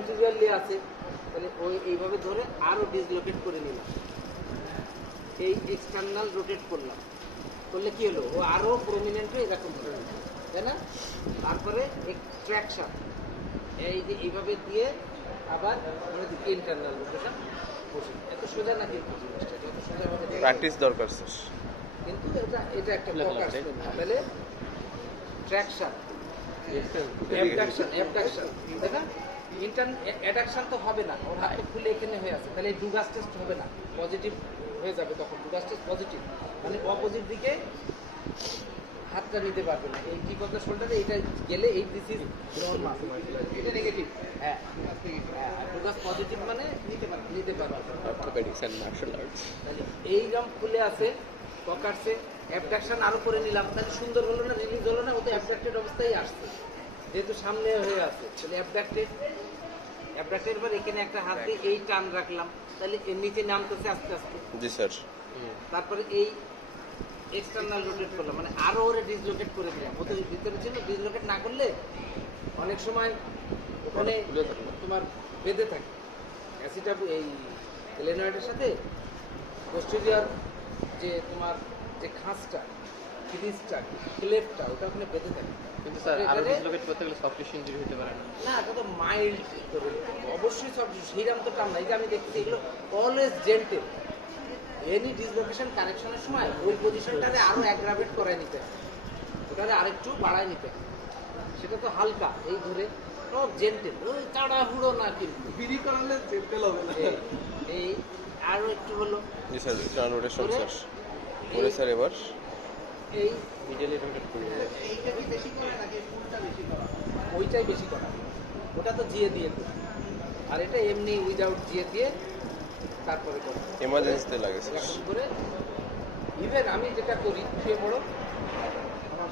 অ্যান্টিরিয়ারলি আছে, তাহলে ওই এইভাবে ধরে আরও ডিসলোকেট করে নিলাম, এই এক্সটার্নাল রোটেট করলাম, করলে কি হলো ও আরও প্রমিনেন্ট হয়ে এরকম ধরে নিল, তাই না? তারপরে ট্র্যাকশন এই যে এইভাবে দিয়ে আবার মানে ইন্টারনাল রোটেশন বসে। এত সোজা না কিন্তু জিনিসটা, যত সোজা হবে প্র্যাকটিস দরকার স্যার। কিন্তু এটা একটা ফোকাস, তাহলে ট্র্যাকশন অ্যাবডাকশন, তাই না? অ্যাডাকশন তো হবে না, ওর হাত তো খুলে এখানে হয়ে আছে, তাহলে ডুগাস টেস্ট হবে না, পজিটিভ হয়ে যাবে তখন। ডুগাস টেস্ট পজিটিভ মানে অপোজিট দিকে হাতটা নিতে পারবে না, এই টিপ অফ দ্য শোল্ডারে এটা গেলে এই দিস ইজ নরমাল, এটা নেগেটিভ। হ্যাঁ ডুগাস পজিটিভ মানে নিতে পারবে। Orthopaedics and martial arts. তাহলে এইরকম খুলে আছে ককারসে, অ্যাবডাকশন আরো করে নিলাম, তাহলে সুন্দর হলো না, রিলিজ হলো না, ও তো অ্যাবডাক্টেড অবস্থায় আসছে, যেহেতু সামনে হয়ে আছে, তাহলে অ্যাবডাক্টেড পর এখানে একটা হাত দিয়ে এই টান রাখলাম, তাহলে এর নিচে নামতেছে আস্তে আস্তে। জি স্যার। তারপরে এই এক্সটার্নাল রোটেট করলাম, মানে আরো ওরে ডিসলোকেট করে দিলাম, ও তো ভিতরে ছিল, ডিসলোকেট না করলে অনেক সময় ওখানে তোমার বেঁধে থাকে অ্যাসিটা, এই এলেনয়েডের সাথে পোস্টেরিয়র যে তোমার যে খাঁজটা, ফিনিসটা, ক্লেফটা, ওটা ওখানে বেঁধে থাকে। কিন্তু স্যার আরো ডিসলোকেট করতে গেলে সফট টিস্যু ইনজুরি হতে পারে না? না, এটা তো মাইল্ড করে অবশ্যই সব সেইরাম তো টান না, এটা আমি দেখছি এগুলো অলওয়েজ জেন্টেল। এনি ডিসলোকেশন কারেকশনের সময় ওই পজিশনটাতে আরো অ্যাগ্রাভেট করে নিতে হয়, ওটারে আরেকটু বাড়ায় নিতে হয়, সেটা তো হালকা এই ধরে সব জেন্টেল, ওই তাড়াহুড়ো না, কিন্তু বিড়ি করালে জেন্টেল হবে না, এই আরো একটু হলো। জি স্যার, টার্ন রোটেশন স্যার। বলে স্যার এবার এই মিডলে রোটেট করে এইটা কি বেশি করে নাকি ফুলটা বেশি করা? ওইটাই বেশি করা, ওটা তো জিয়ে দিয়ে তো, আর এটা এমনি উইদাউট জিয়ে দিয়ে তারপরে করো, এমার্জেন্সিতে লাগে স্যার। এরকম করে। ইভেন আমি যেটা করি, শুয়ে পড়ো, আমার